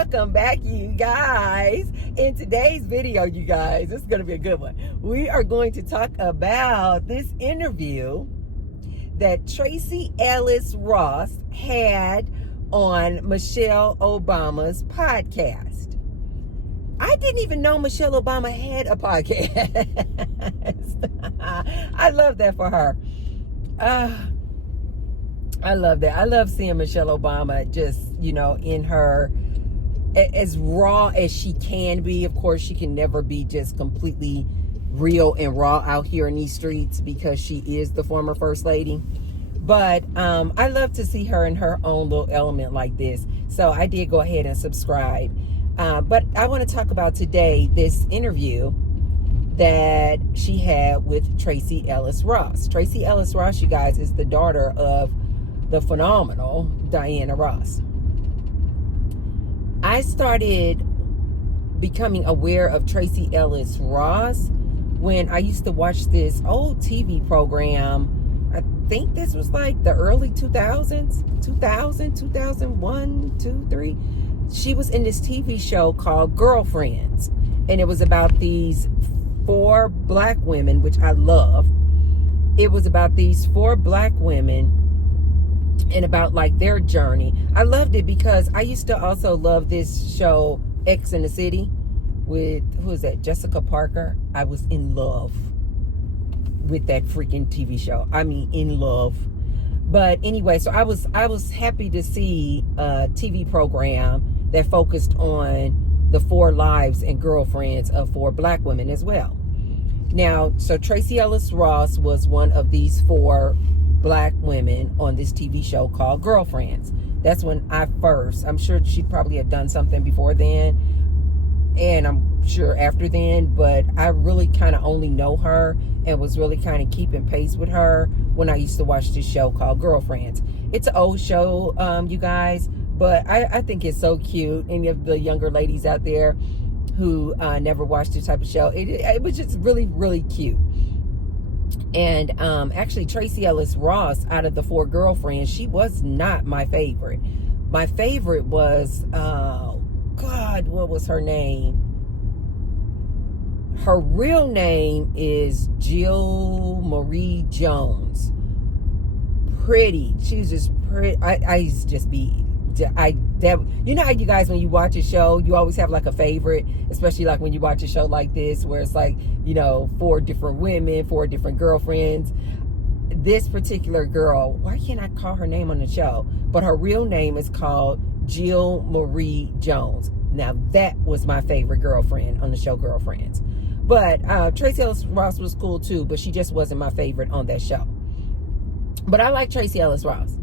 Welcome back, you guys. In today's video, you guys, this is going to be a good one. We are going to talk about this interview that Tracy Ellis Ross had on Michelle Obama's podcast. I didn't even know Michelle Obama had a podcast. I love that for her. I love that. I love seeing Michelle Obama just, in her, as raw as she can be. Of course, she can never be just completely real and raw out here in these streets because she is the former First Lady. But I love to see her in her own little element like this. So I did go ahead and subscribe. But I want to talk about today this interview that she had with Tracy Ellis Ross. Tracy Ellis Ross, you guys, is the daughter of the phenomenal Diana Ross. I started becoming aware of Tracy Ellis Ross when I used to watch this old TV program. I think this was like the early 2000s, 2001, 2, 3. She was in this TV show called Girlfriends, and it was about these 4 black women, which I love. It was about these 4 black women and about like their journey. I loved it because I used to also love this show X in the City with, who is that, Jessica Parker. I was in love with that freaking TV show. I mean, in love. But anyway, so I was happy to see a TV program that focused on the 4 lives and girlfriends of 4 black women as well. Now, so Tracy Ellis Ross was one of these 4 black women on this TV show called Girlfriends. That's when I'm sure she probably had done something before then, and I'm sure after then, but I really kind of only know her and was really kind of keeping pace with her when I used to watch this show called Girlfriends. It's an old show, you guys, but I think it's so cute. Any of the younger ladies out there who never watched this type of show, it was just really, really cute. And actually, Tracy Ellis Ross, out of the 4 girlfriends, she was not my favorite. My favorite was, what was her name? Her real name is Jill Marie Jones. Pretty. She was just pretty. I used to just be, you know how you guys, when you watch a show, you always have like a favorite, especially like when you watch a show like this where it's like, 4 different women, 4 different girlfriends. This particular girl, why can't I call her name on the show? But her real name is called Jill Marie Jones. Now that was my favorite girlfriend on the show Girlfriends. But Tracy Ellis Ross was cool too, but she just wasn't my favorite on that show. But I like Tracy Ellis Ross.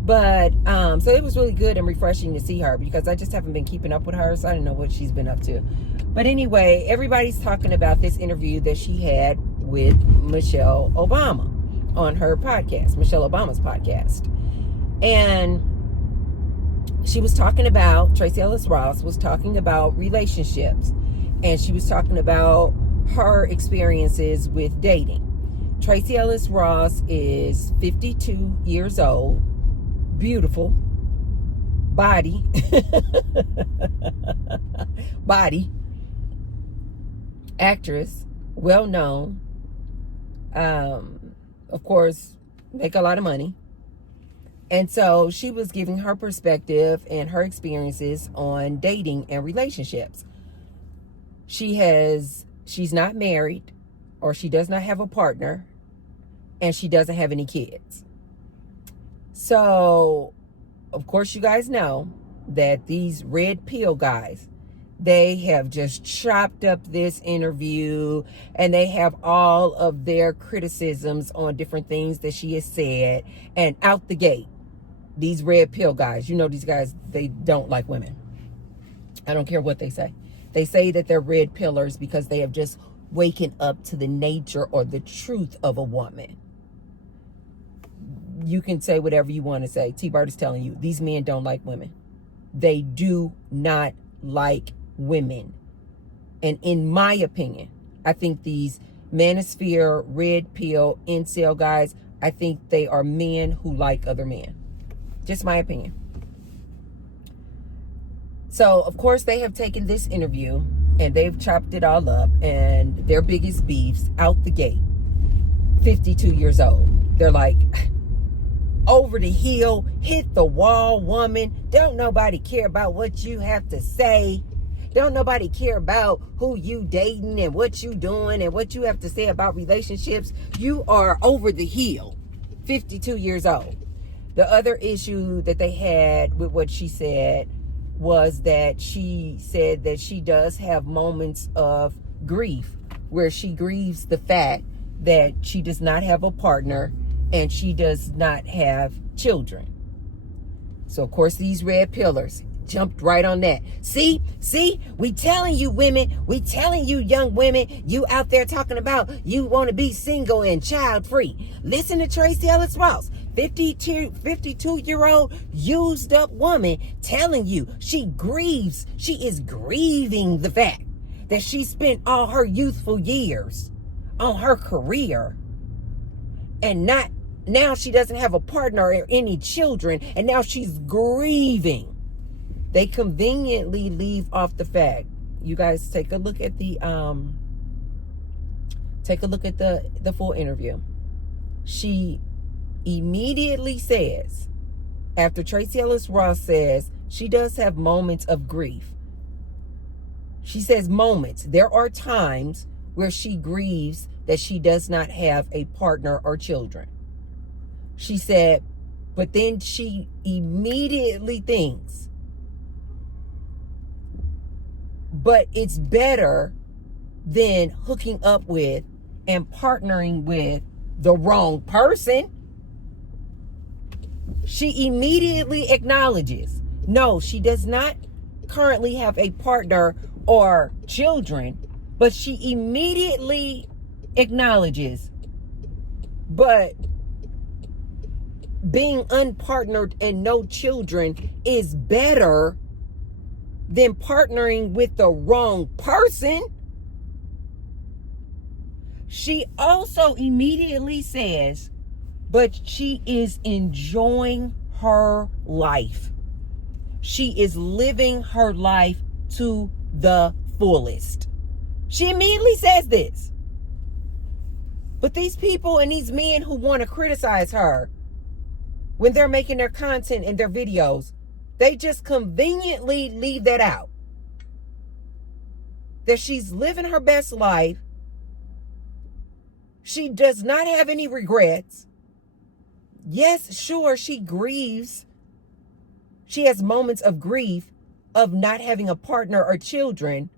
But, so it was really good and refreshing to see her because I just haven't been keeping up with her, so I don't know what she's been up to. But anyway, everybody's talking about this interview that she had with Michelle Obama on her podcast, Michelle Obama's podcast. And she was talking about, Tracy Ellis Ross was talking about relationships. And she was talking about her experiences with dating. Tracy Ellis Ross is 52 years old. Beautiful body actress, well known, of course, make a lot of money. And so she was giving her perspective and her experiences on dating and relationships. She's not married, or she does not have a partner, and she doesn't have any kids. So, of course, you guys know that these red pill guys, they have just chopped up this interview and they have all of their criticisms on different things that she has said. And out the gate, these red pill guys, these guys, they don't like women. I don't care what they say. They say that they're red pillars because they have just waken up to the nature or the truth of a woman. You can say whatever you want to say. T-Bird is telling you, these men don't like women. They do not like women. And in my opinion, I think these manosphere, red pill, incel guys, I think they are men who like other men. Just my opinion. So, of course, they have taken this interview and they've chopped it all up, and their biggest beefs out the gate. 52 years old. They're like, over the hill, hit the wall, woman. Don't nobody care about what you have to say. Don't nobody care about who you dating and what you doing and what you have to say about relationships. You are over the hill. 52 years old. The other issue that they had with what she said was that she said that she does have moments of grief where she grieves the fact that she does not have a partner and she does not have children. So, of course, these red pillars jumped right on that. See, we telling you women, we telling you young women, you out there talking about you want to be single and child free. Listen to Tracy Ellis Ross, 52-year-old used up woman telling you she is grieving the fact that she spent all her youthful years on her career and now she doesn't have a partner or any children, and now she's grieving. They conveniently leave off the fact. You guys take a look at the full interview. She immediately says, after Tracy Ellis Ross says she does have moments of grief. She says moments. There are times where she grieves that she does not have a partner or children. She said, but then she immediately thinks, but it's better than hooking up with and partnering with the wrong person. She immediately acknowledges, no, she does not currently have a partner or children, but she immediately acknowledges, but being unpartnered and no children is better than partnering with the wrong person. She also immediately says, but she is enjoying her life. She is living her life to the fullest. She immediately says this. But these people and these men who want to criticize her when they're making their content and their videos, they just conveniently leave that out. That she's living her best life. She does not have any regrets. Yes, sure, she grieves. She has moments of grief of not having a partner or children.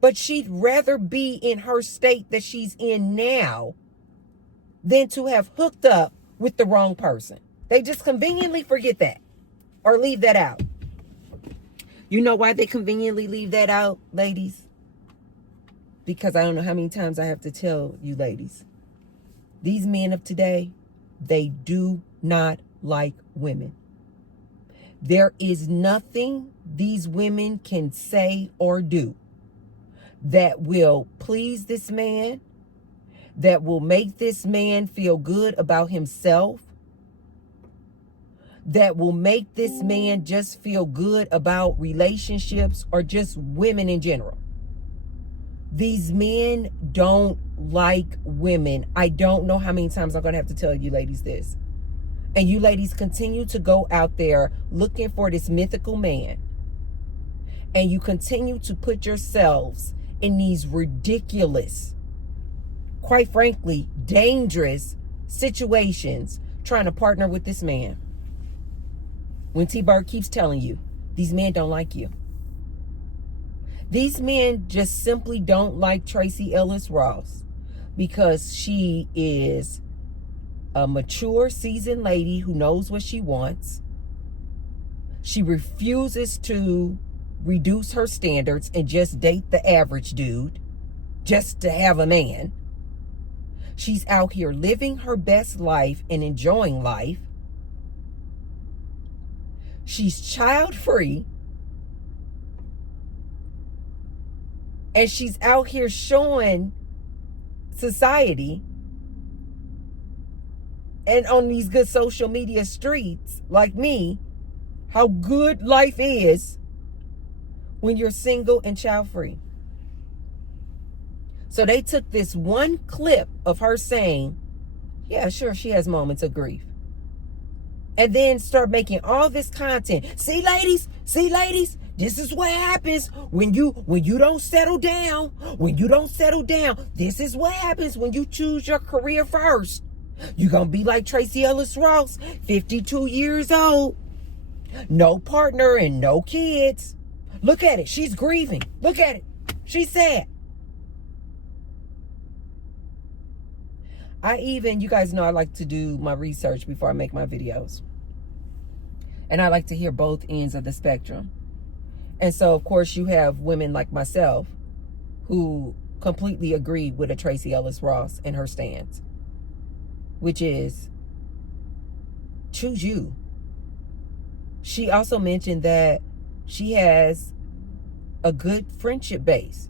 But she'd rather be in her state that she's in now than to have hooked up with the wrong person. They just conveniently forget that or leave that out. You know why they conveniently leave that out, ladies? Because I don't know how many times I have to tell you ladies. These men of today, they do not like women. There is nothing these women can say or do that will please this man, that will make this man feel good about himself, that will make this man just feel good about relationships or just women in general. These men don't like women. I don't know how many times I'm going to have to tell you ladies this. And you ladies continue to go out there looking for this mythical man. And you continue to put yourselves in these ridiculous, quite frankly, dangerous situations trying to partner with this man. When T-Bird keeps telling you, these men don't like you. These men just simply don't like Tracy Ellis Ross because she is a mature, seasoned lady who knows what she wants. She refuses to reduce her standards and just date the average dude just to have a man. She's out here living her best life and enjoying life. She's child-free. And she's out here showing society and on these good social media streets like me how good life is when you're single and child free. So they took this one clip of her saying, yeah, sure, she has moments of grief. And then start making all this content. See, ladies, this is what happens when you don't settle down. When you don't settle down, this is what happens when you choose your career first. You're going to be like Tracy Ellis Ross, 52 years old, no partner and no kids. Look at it. She's grieving. Look at it. She's sad. You guys know I like to do my research before I make my videos. And I like to hear both ends of the spectrum. And so, of course, you have women like myself who completely agree with a Tracy Ellis Ross and her stance, which is choose you. She also mentioned that she has a good friendship base.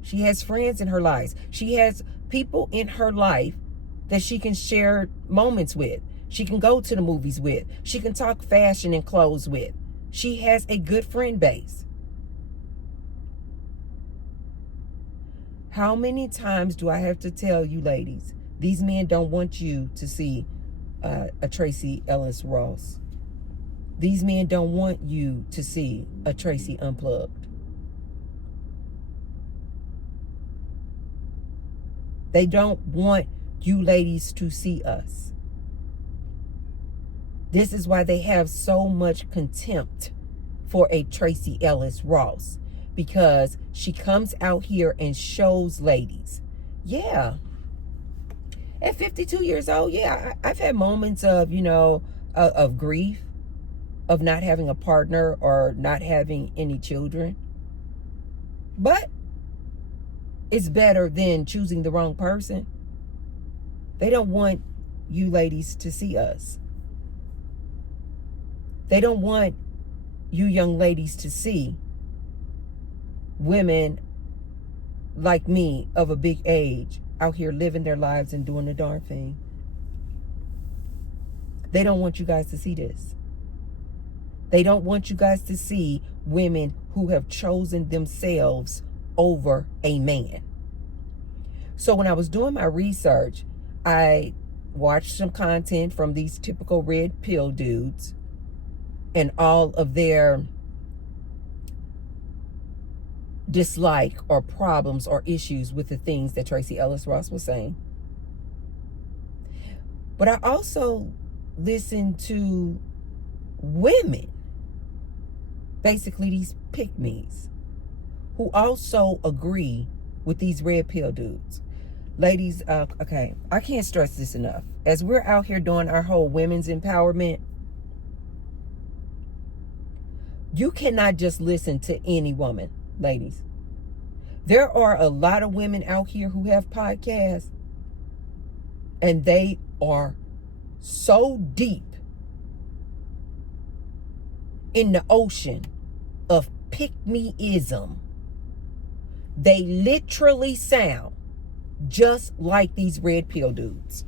She has friends in her life. She has people in her life that she can share moments with. She can go to the movies with. She can talk fashion and clothes with. She has a good friend base. How many times do I have to tell you, ladies, these men don't want you to see a Tracy Ellis Ross. These men don't want you to see a Tracy Unplugged. They don't want you ladies to see us. This is why they have so much contempt for a Tracy Ellis Ross, because she comes out here and shows ladies, yeah, at 52 years old, yeah, I've had moments of, of grief, of not having a partner or not having any children. But it's better than choosing the wrong person. They don't want you ladies to see us. They don't want you young ladies to see women like me of a big age out here living their lives and doing the darn thing. They don't want you guys to see this. They don't want you guys to see women who have chosen themselves over a man. So when I was doing my research, I watched some content from these typical red pill dudes and all of their dislike or problems or issues with the things that Tracy Ellis Ross was saying. But I also listened to women, basically these pick-me's, who also agree with these red pill dudes. Ladies, okay, I can't stress this enough. As we're out here doing our whole women's empowerment, you cannot just listen to any woman, ladies. There are a lot of women out here who have podcasts, and they are so deep in the ocean of pick-me-ism. They literally sound just like these red pill dudes.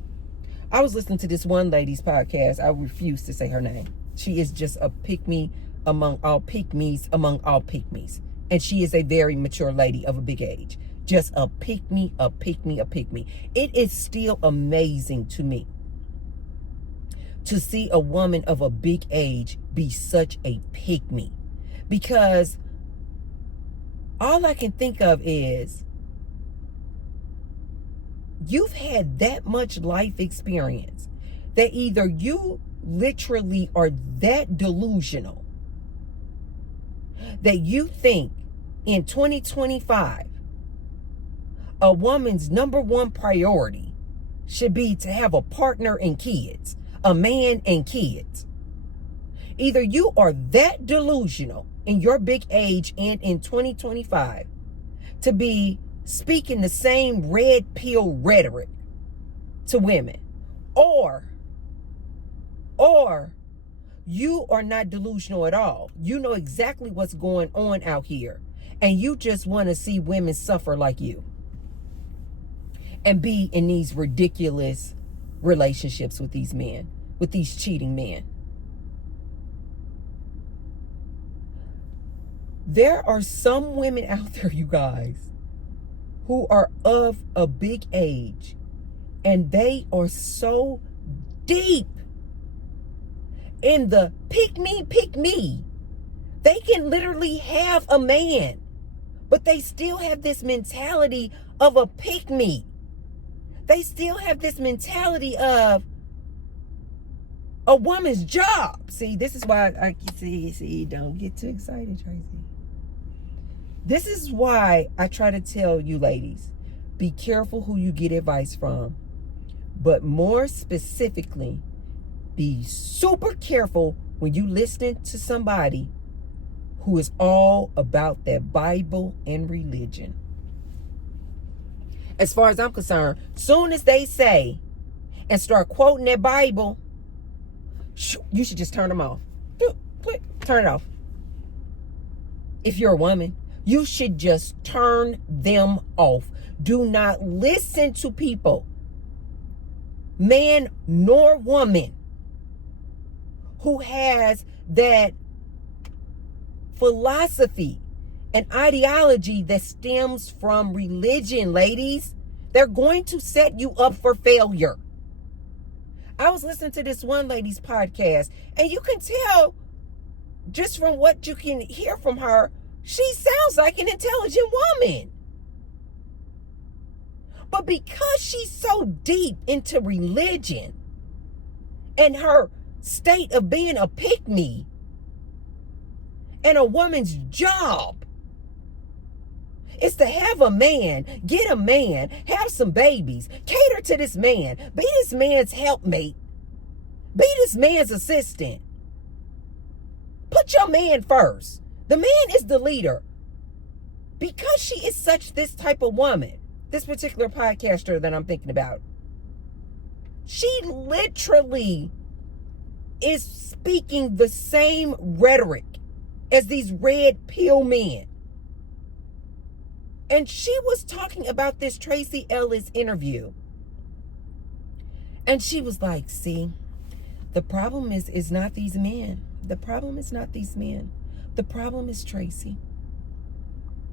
I was listening to this one lady's podcast. I refuse to say her name. She is just a pick-me among all pick-me's among all pick-me's. And she is a very mature lady of a big age. Just a pick-me, a pick-me, a pick-me. It is still amazing to me to see a woman of a big age be such a pick-me. Because all I can think of is, you've had that much life experience that either you literally are that delusional that you think in 2025 a woman's number one priority should be to have a partner and kids, a man and kids. Either you are that delusional in your big age and in 2025 to be speaking the same red pill rhetoric to women, or you are not delusional at all. You know exactly what's going on out here, and you just want to see women suffer like you and be in these ridiculous relationships with these men, with these cheating men. There are some women out there, you guys, who are of a big age, and they are so deep in the pick me. They can literally have a man, but they still have this mentality of a pick me. They still have this mentality of a woman's job. See, this is why I see, don't get too excited, Tracy. This is why I try to tell you ladies, be careful who you get advice from. But more specifically, be super careful when you listening to somebody who is all about that Bible and religion. As far as I'm concerned, soon as they say and start quoting that Bible, you should just turn them off. Turn it off. If you're a woman, you should just turn them off. Do not listen to people, man nor woman, who has that philosophy and ideology that stems from religion, ladies. They're going to set you up for failure. I was listening to this one lady's podcast, and you can tell just from what you can hear from her, she sounds like an intelligent woman. But because she's so deep into religion and her state of being a pick-me and a woman's job is to have a man, get a man, have some babies, cater to this man, be this man's helpmate, be this man's assistant. Put your man first. The man is the leader. Because she is this type of woman, this particular podcaster that I'm thinking about, she literally is speaking the same rhetoric as these red pill men. And she was talking about this Tracy Ellis interview. And she was like, see, the problem is not these men. The problem is not these men. The problem is Tracy.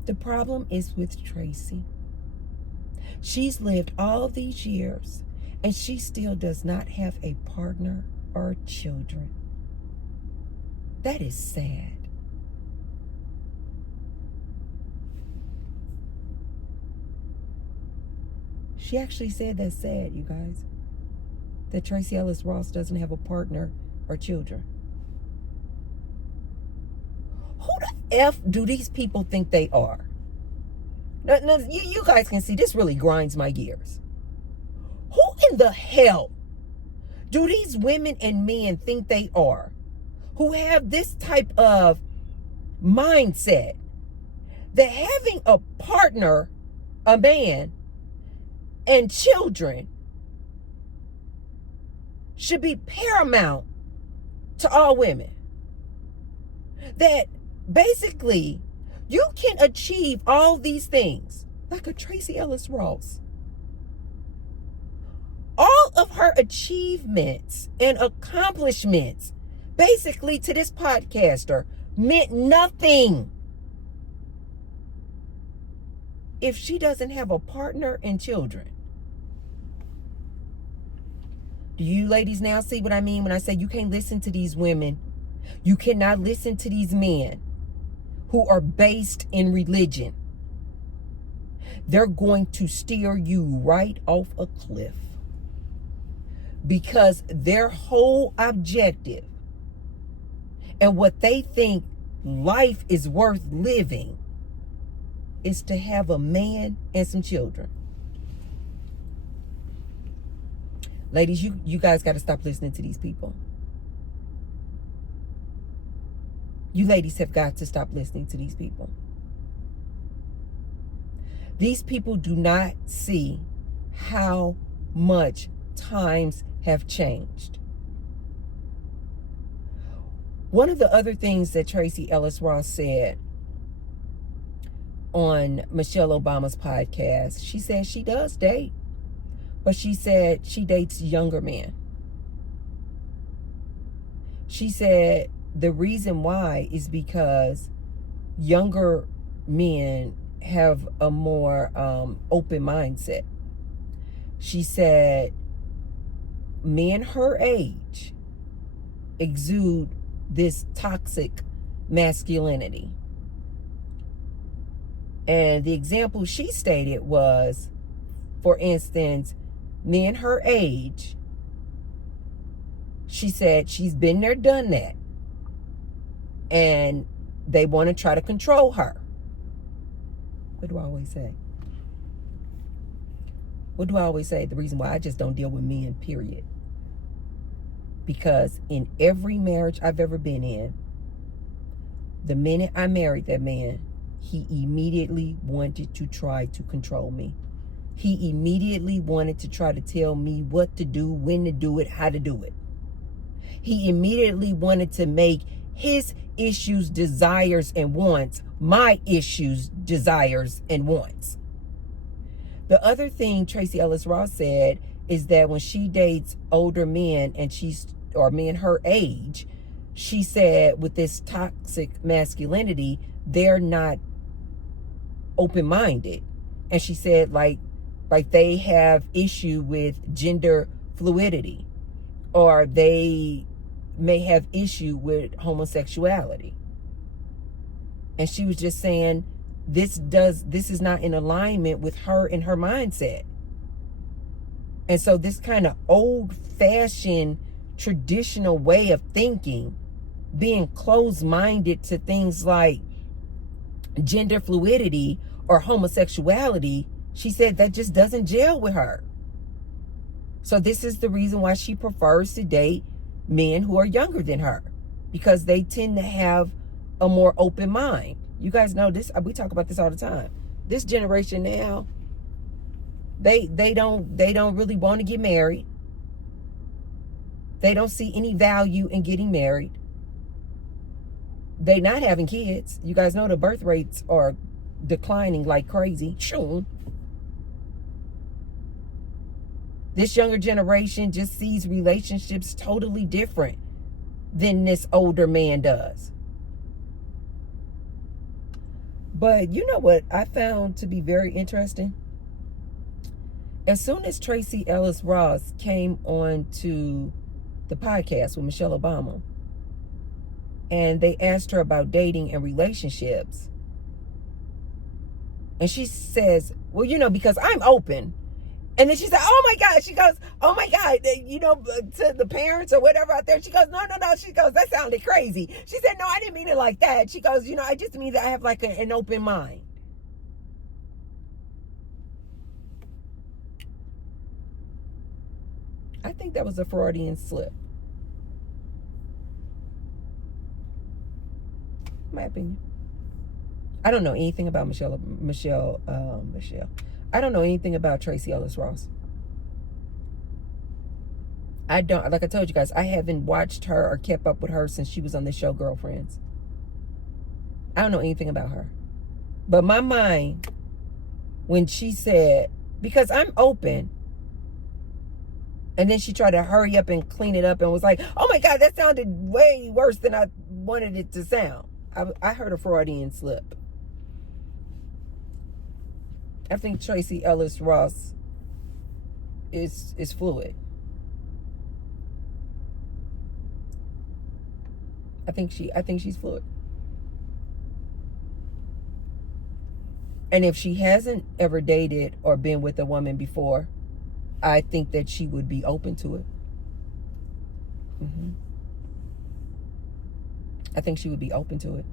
The problem is with Tracy. She's lived all these years and she still does not have a partner or children. That is sad. She actually said that's sad, you guys. That Tracy Ellis Ross doesn't have a partner or children. Who the F do these people think they are? Now, you guys can see this really grinds my gears. Who in the hell do these women and men think they are who have this type of mindset that having a partner, a man, and children should be paramount to all women? That basically you can achieve all these things like a Tracy Ellis Ross. All of her achievements and accomplishments basically to this podcaster meant nothing if she doesn't have a partner and children. Do you ladies now see what I mean when I say you can't listen to these women? You cannot listen to these men who are based in religion. They're going to steer you right off a cliff because their whole objective and what they think life is worth living is to have a man and some children. Ladies, you guys got to stop listening to these people. You ladies have got to stop listening to these people. These people do not see how much times have changed. One of the other things that Tracy Ellis Ross said on Michelle Obama's podcast, she said she does date, but she said she dates younger men. She said the reason why is because younger men have a more open mindset. She said men her age exude this toxic masculinity. And the example she stated was, for instance, men her age, she said she's been there, done that. And they want to try to control her. What do I always say? What do I always say? The reason why I just don't deal with men, period. Because in every marriage I've ever been in, the minute I married that man, he immediately wanted to try to control me. He immediately wanted to try to tell me what to do, when to do it, how to do it. He immediately wanted to make his issues, desires, and wants my issues, desires, and wants. The other thing Tracy Ellis Ross said is that when she dates older men or men her age, she said with this toxic masculinity, they're not open-minded. And she said like they have issue with gender fluidity, or they may have issue with homosexuality. And she was just saying this is not in alignment with her and her mindset. And so this kind of old-fashioned traditional way of thinking, being closed-minded to things like gender fluidity or homosexuality, she said that just doesn't gel with her. So this is the reason why she prefers to date men who are younger than her, because they tend to have a more open mind. You guys know this, we talk about this all the time. This generation now, they don't really want to get married. They don't see any value in getting married. They not having kids. You guys know the birth rates are declining like crazy. Sure. This younger generation just sees relationships totally different than this older man does. But you know what I found to be very interesting? As soon as Tracy Ellis Ross came on to the podcast with Michelle Obama, and they asked her about dating and relationships, and she says, well, you know, because I'm open. And then she said, oh my God, she goes, oh my God, you know, to the parents or whatever out there. She goes, no. She goes, that sounded crazy. She said, no, I didn't mean it like that. She goes, you know, I just mean that I have like an open mind. I think that was a Freudian slip. My opinion. I don't know anything about Michelle. I don't know anything about Tracy Ellis Ross. I don't, like I told you guys, I haven't watched her or kept up with her since she was on the show Girlfriends. I don't know anything about her. But my mind, when she said, because I'm open, and then she tried to hurry up and clean it up and was like, oh my God, that sounded way worse than I wanted it to sound. I heard a Freudian slip. I think Tracy Ellis Ross is fluid. I think she's fluid. And if she hasn't ever dated or been with a woman before, I think that she would be open to it. I think she would be open to it.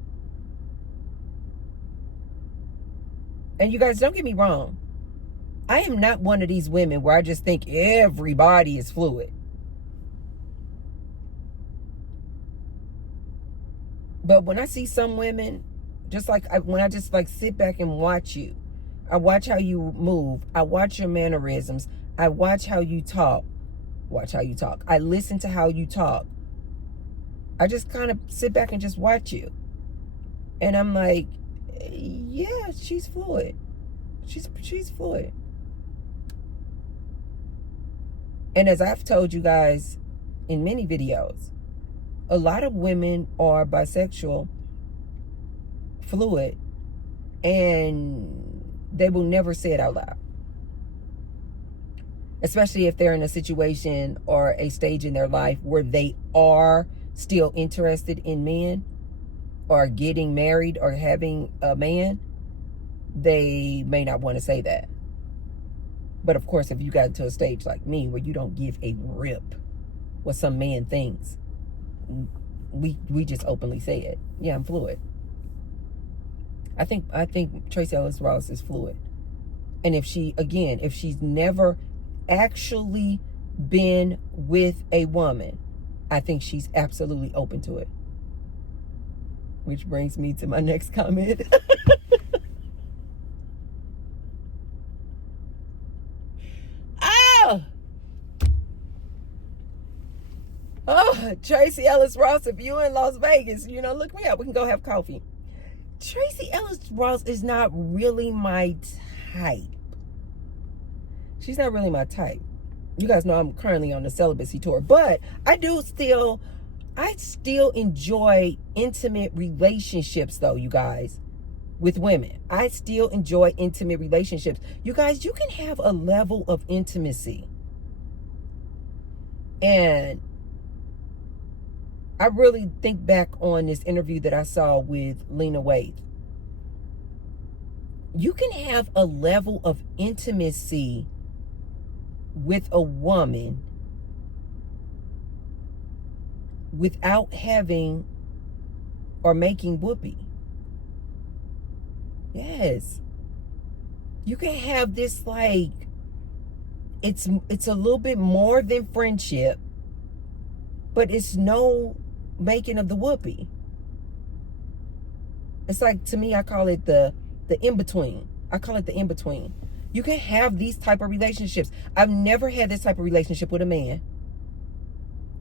And you guys, don't get me wrong. I am not one of these women where I just think everybody is fluid. But when I see some women, just like when I just like sit back and watch you, I watch how you move, I watch your mannerisms, I watch how you talk. I listen to how you talk. I just kind of sit back and just watch you. And I'm like, yeah, she's fluid. She's fluid. And as I've told you guys in many videos, a lot of women are bisexual fluid, and they will never say it out loud. Especially if they're in a situation or a stage in their life where they are still interested in men or getting married or having a man, they may not want to say that. But of course, if you got to a stage like me where you don't give a rip what some man thinks, we just openly say it. Yeah, I'm fluid. I think Tracy Ellis Ross is fluid. And if she's never actually been with a woman, I think she's absolutely open to it. Which brings me to my next comment. Oh, Tracy Ellis Ross, if you're in Las Vegas, look me up. We can go have coffee. Tracy Ellis Ross is not really my type. She's not really my type. You guys know I'm currently on the celibacy tour, but I still enjoy intimate relationships, though, you guys, with women. I still enjoy intimate relationships. You guys, you can have a level of intimacy. And I really think back on this interview that I saw with Lena Waithe. You can have a level of intimacy with a woman without having or making whoopee. Yes. You can have this, like, it's a little bit more than friendship, but it's no making of the whoopee. It's like, to me, I call it the in-between. I call it the in-between. You can have these type of relationships. I've never had this type of relationship with a man.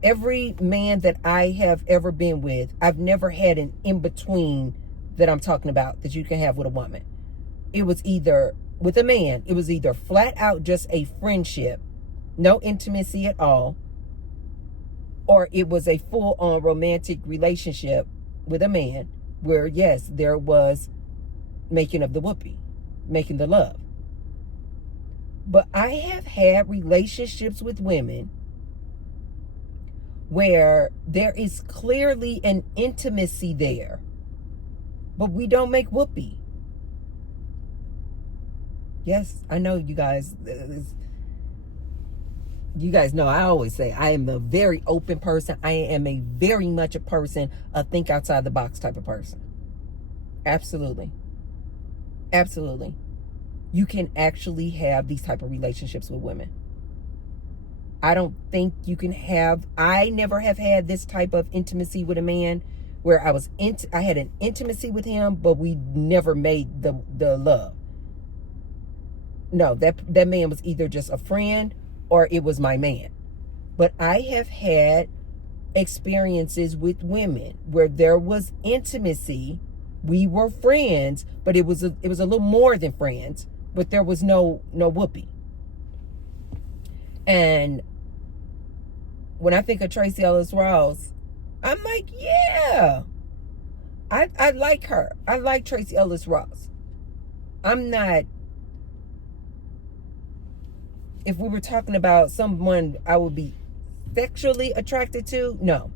Every man that I have ever been with, I've never had an in-between that I'm talking about that you can have with a woman. It was either, with a man, it was either flat out just a friendship, no intimacy at all, or it was a full-on romantic relationship with a man where, yes, there was making of the whoopee, making the love. But I have had relationships with women where there is clearly an intimacy there, but we don't make whoopee. Yes, I know you guys. You guys know I always say I am a very open person. I am a very much a person, a think outside the box type of person. Absolutely. Absolutely. You can actually have these type of relationships with women. I don't think you can I never have had this type of intimacy with a man where I had an intimacy with him, but we never made the love. No, that man was either just a friend or it was my man. But I have had experiences with women where there was intimacy. We were friends, but it was a little more than friends, but there was no whoopee. And when I think of Tracy Ellis Ross, I'm like, yeah, I like her. I like Tracy Ellis Ross. I'm not, if we were talking about someone I would be sexually attracted to, no,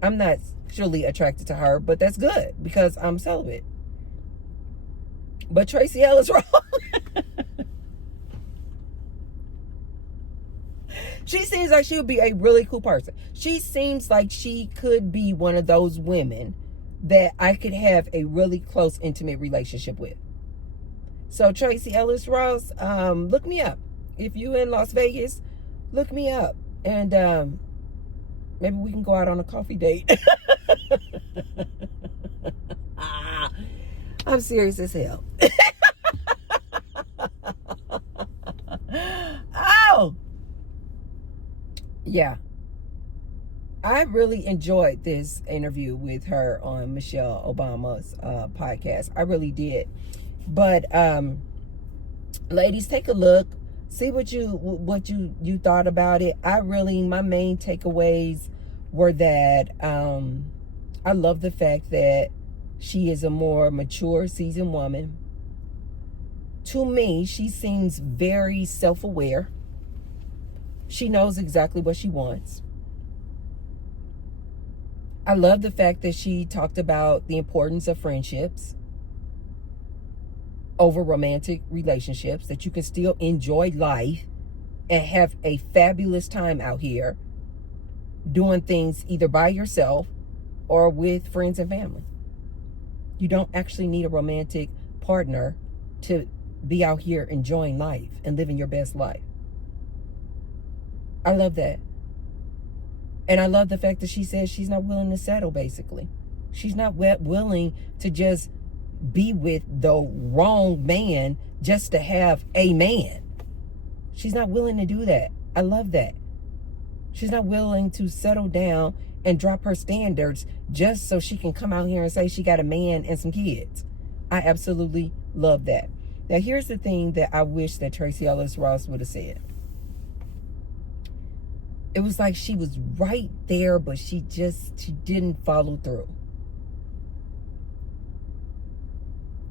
I'm not sexually attracted to her, but that's good because I'm celibate. But Tracy Ellis Ross, she seems like she would be a really cool person. She seems like she could be one of those women that I could have a really close, intimate relationship with. So Tracy Ellis Ross, look me up. If you in Las Vegas, look me up. And maybe we can go out on a coffee date. I'm serious as hell. Oh! Yeah. I really enjoyed this interview with her on Michelle Obama's podcast. I really did. But ladies, take a look. See what you thought about it. My main takeaways were that I love the fact that She is a more mature, seasoned woman. To me, she seems very self-aware. She knows exactly what she wants. I love the fact that she talked about the importance of friendships over romantic relationships, that you can still enjoy life and have a fabulous time out here doing things either by yourself or with friends and family. You don't actually need a romantic partner to be out here enjoying life and living your best life. I love that. And I love the fact that she says she's not willing to settle, basically. She's not willing to just be with the wrong man just to have a man. She's not willing to do that. I love that. She's not willing to settle down and drop her standards just so she can come out here and say she got a man and some kids. I absolutely love that. Now, here's the thing that I wish that Tracy Ellis Ross would have said. It was like she was right there, but she didn't follow through.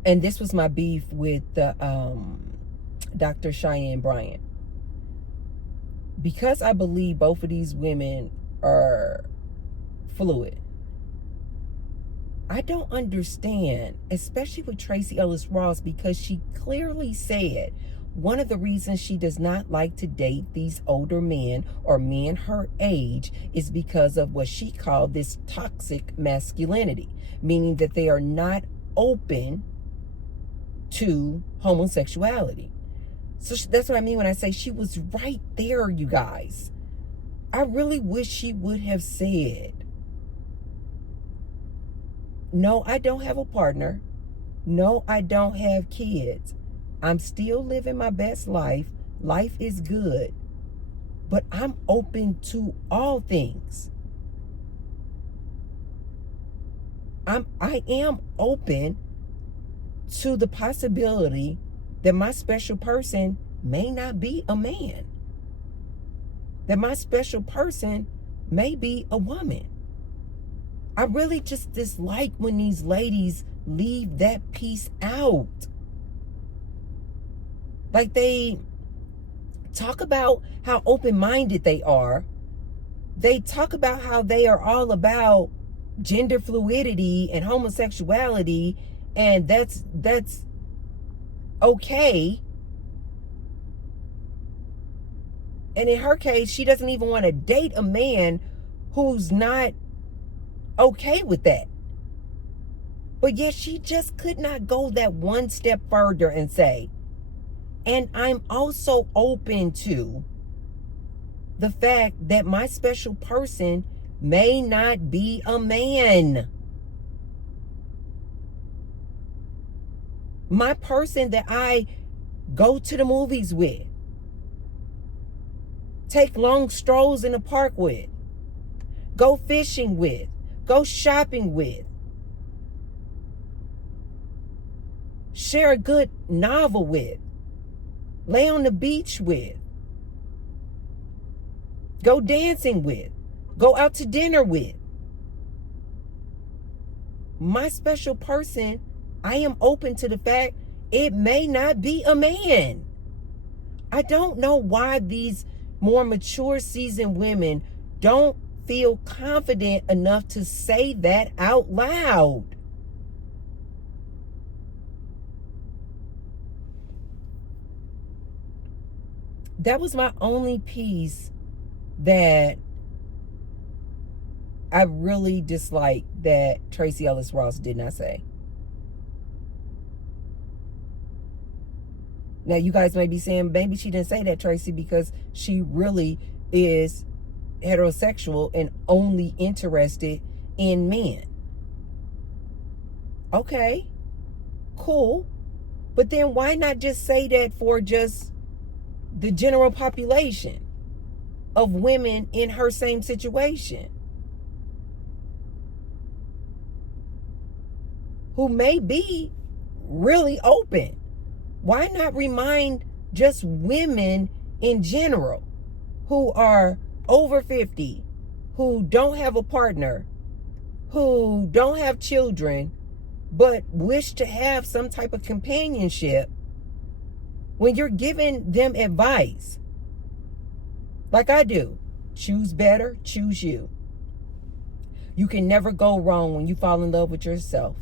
And this was my beef with Dr. Cheyenne Bryant. Because I believe both of these women are fluid, I don't understand, especially with Tracy Ellis Ross, because she clearly said one of the reasons she does not like to date these older men or men her age is because of what she called this toxic masculinity, meaning that they are not open to homosexuality. So that's what I mean when I say she was right there, you guys. I really wish she would have said, no, I don't have a partner. No, I don't have kids. I'm still living my best life. Life is good. But I'm open to all things. I am open to the possibility that my special person may not be a man. That my special person may be a woman. I really just dislike when these ladies leave that piece out. Like, they talk about how open-minded they are. They talk about how they are all about gender fluidity and homosexuality, and that's okay. And in her case, she doesn't even want to date a man who's not okay with that. But yet she just could not go that one step further and say, and I'm also open to the fact that my special person may not be a man. My person that I go to the movies with, take long strolls in the park with, go fishing with, go shopping with, share a good novel with, lay on the beach with, go dancing with, go out to dinner with. My special person, I am open to the fact it may not be a man. I don't know why these more mature, seasoned women don't feel confident enough to say that out loud. That was my only piece that I really disliked that Tracy Ellis Ross did not say. Now, you guys may be saying, maybe she didn't say that, Tracy, because she really is heterosexual and only interested in men. Okay, cool. But then why not just say that for just the general population of women in her same situation who may be really open? Why not remind just women in general who are over 50, who don't have a partner, who don't have children, but wish to have some type of companionship when you're giving them advice. Like I do. Choose better, choose you. You can never go wrong when you fall in love with yourself.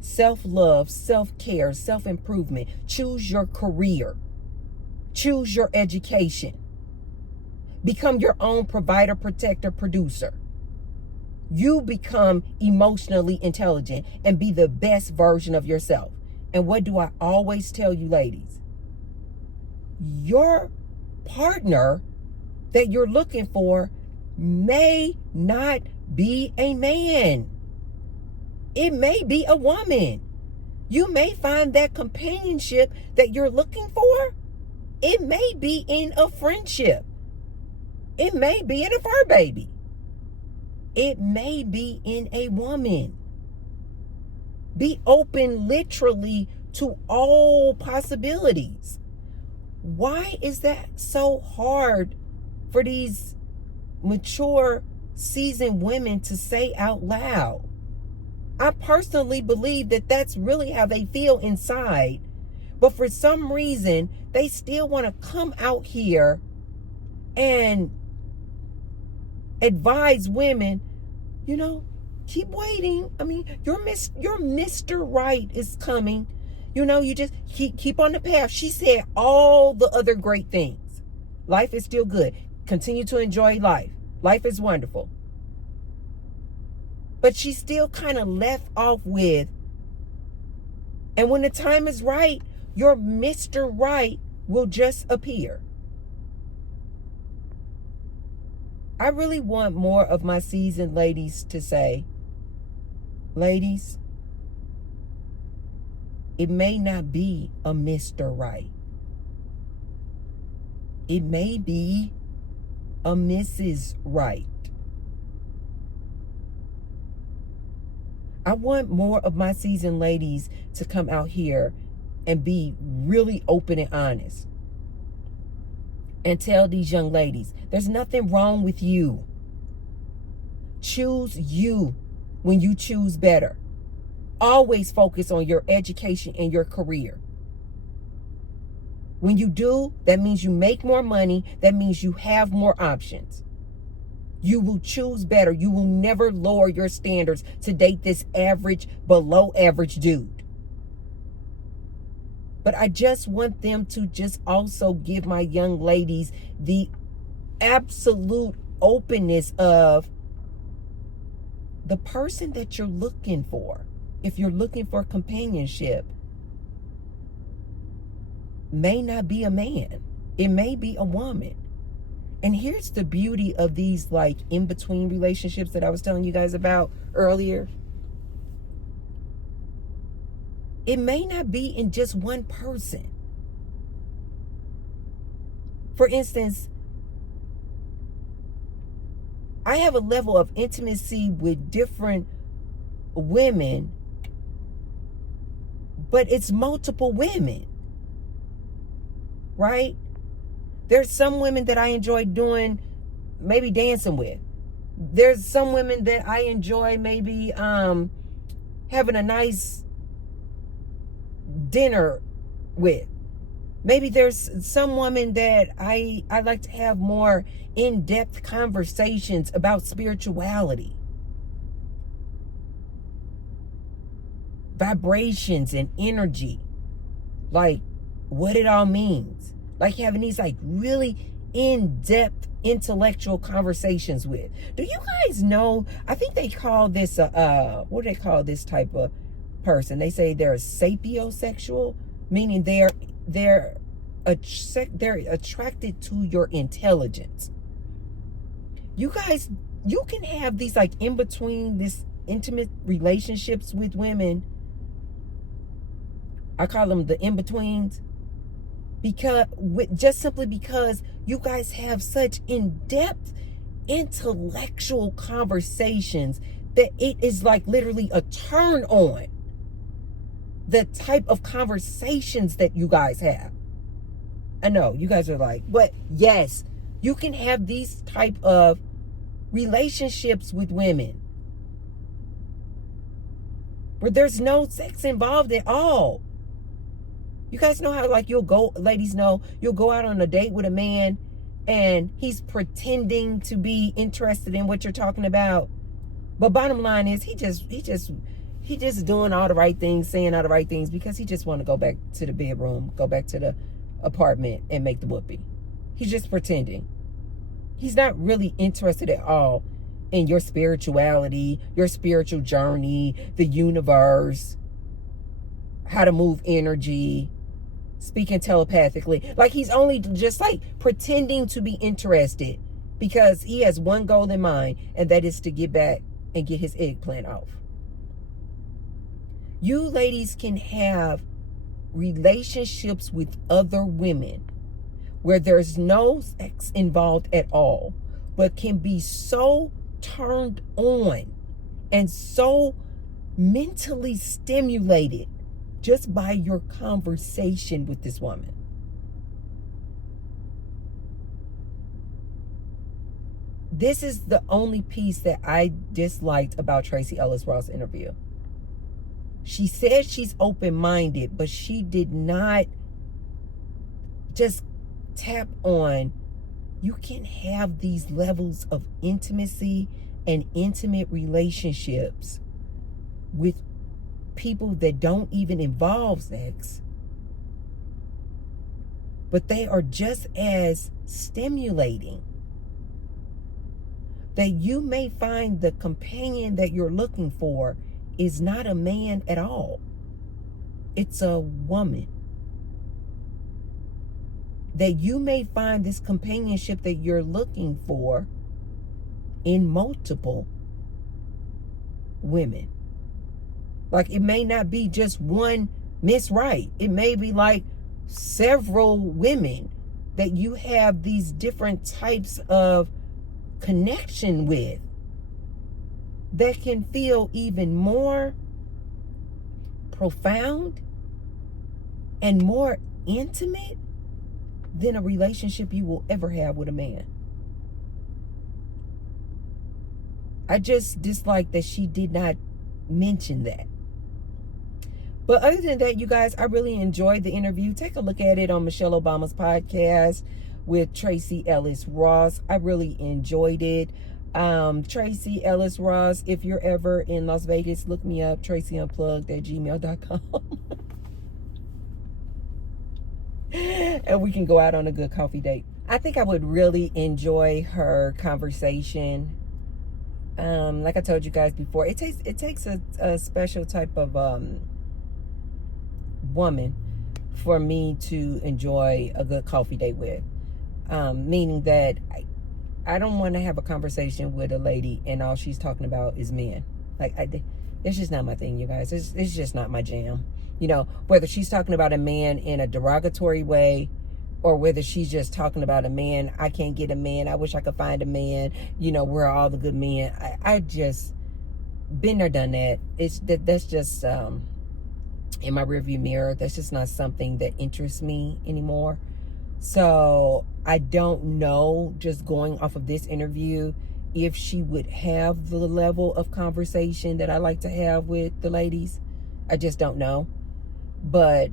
Self-love, self-care, self-improvement. Choose your career. Choose your education. Become your own provider, protector, producer. You become emotionally intelligent and be the best version of yourself. And what do I always tell you, ladies? Your partner that you're looking for may not be a man. It may be a woman. You may find that companionship that you're looking for. It may be in a friendship. It may be in a fur baby. It may be in a woman. Be open literally to all possibilities. Why is that so hard for these mature, seasoned women to say out loud? I personally believe that that's really how they feel inside. But for some reason, they still want to come out here and advise women, you know, keep waiting. I mean, your Mr. Right is coming. You know, you just keep on the path. She said all the other great things. Life is still good. Continue to enjoy life. Life is wonderful. But she still kind of left off with, and when the time is right, your Mr. Right will just appear. I really want more of my seasoned ladies to say, ladies, it may not be a Mr. Right. It may be a Mrs. Right. I want more of my seasoned ladies to come out here and be really open and honest. And tell these young ladies, there's nothing wrong with you. Choose you when you choose better. Always focus on your education and your career. When you do, that means you make more money. That means you have more options. You will choose better. You will never lower your standards to date this average, below average dude. But I just want them to just also give my young ladies the absolute openness of the person that you're looking for. If you're looking for companionship, may not be a man. It may be a woman. And here's the beauty of these like in-between relationships that I was telling you guys about earlier. It may not be in just one person. For instance, I have a level of intimacy with different women, but it's multiple women, right? There's some women that I enjoy doing, maybe dancing with. There's some women that I enjoy maybe having a nice dinner with. Maybe there's some women that I like to have more in-depth conversations about spirituality, vibrations and energy, like what it all means, like having these like really in-depth intellectual conversations with. Do you guys know, I think they call this what do they call this type of person? They say they're sapiosexual, meaning they're attracted to your intelligence. You guys, you can have these like in between this intimate relationships with women. I call them the in-betweens, because just simply because you guys have such in-depth intellectual conversations that it is like literally a turn on the type of conversations that you guys have. I know you guys are like, but yes, you can have these type of relationships with women where there's no sex involved at all. You guys know how, like, ladies know, you'll go out on a date with a man and he's pretending to be interested in what you're talking about. But bottom line is he just doing all the right things, saying all the right things because he just want to go back to the bedroom, go back to the apartment and make the whoopee. He's just pretending. He's not really interested at all in your spirituality, your spiritual journey, the universe, how to move energy, speaking telepathically. Like, he's only just like pretending to be interested because he has one goal in mind, and that is to get back and get his eggplant off. You ladies can have relationships with other women where there's no sex involved at all, but can be so turned on and so mentally stimulated just by your conversation with this woman. This is the only piece that I disliked about Tracy Ellis Ross' interview. She said she's open-minded, but she did not just tap on, you can have these levels of intimacy and intimate relationships with people that don't even involve sex, but they are just as stimulating. That you may find the companion that you're looking for is not a man at all. It's a woman. That you may find this companionship that you're looking for in multiple women. Like, it may not be just one Miss Right. It may be like several women that you have these different types of connection with that can feel even more profound and more intimate than a relationship you will ever have with a man. I just dislike that she did not mention that. But other than that, you guys, I really enjoyed the interview. Take a look at it on Michelle Obama's podcast with Tracy Ellis Ross. I really enjoyed it. Tracy Ellis Ross, if you're ever in Las Vegas, look me up, tracyunplugged@gmail.com. And we can go out on a good coffee date. I think I would really enjoy her conversation. Like I told you guys before, it takes a special type of woman for me to enjoy a good coffee date with. Meaning that I don't want to have a conversation with a lady and all she's talking about is men. Like, it's just not my thing, you guys. It's just not my jam. You know, whether she's talking about a man in a derogatory way or whether she's just talking about a man, I can't get a man, I wish I could find a man, you know, where are all the good men. I just been there, done that. That's just in my rearview mirror. That's just not something that interests me anymore. So I don't know, just going off of this interview, if she would have the level of conversation that I like to have with the ladies. I just don't know. But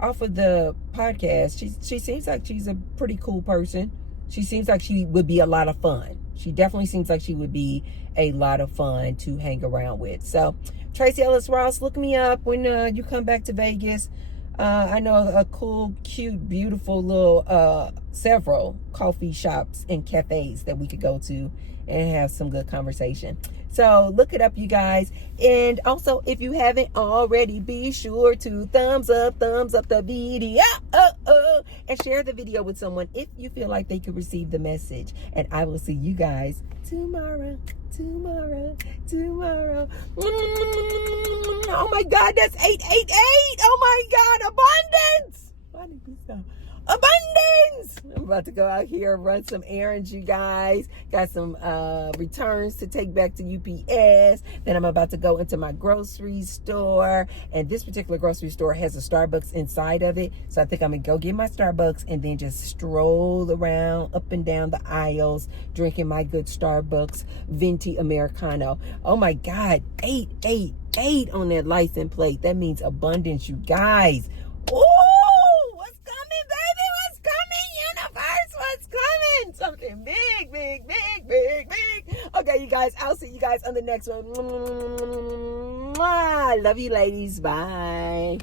off of the podcast, she seems like she's a pretty cool person. She seems like she would be a lot of fun. She definitely seems like she would be a lot of fun to hang around with. So Tracy Ellis Ross, look me up when you come back to Vegas. I know a cool, cute, beautiful little several coffee shops and cafes that we could go to and have some good conversation. So look it up, you guys. And also, if you haven't already, be sure to thumbs up the video and share the video with someone if you feel like they could receive the message. And I will see you guys tomorrow. Oh my God, that's 888. Oh my God, abundance. abundance. I'm about to go out here and run some errands, you guys. Got some returns to take back to UPS. Then I'm about to go into my grocery store. And this particular grocery store has a Starbucks inside of it. So I think I'm going to go get my Starbucks and then just stroll around up and down the aisles, drinking my good Starbucks venti Americano. Oh my God, 888 on that license plate. That means abundance, you guys. Ooh! Something big, big, big, big, big. Okay, you guys, I'll see you guys on the next one. Love you, ladies. Bye.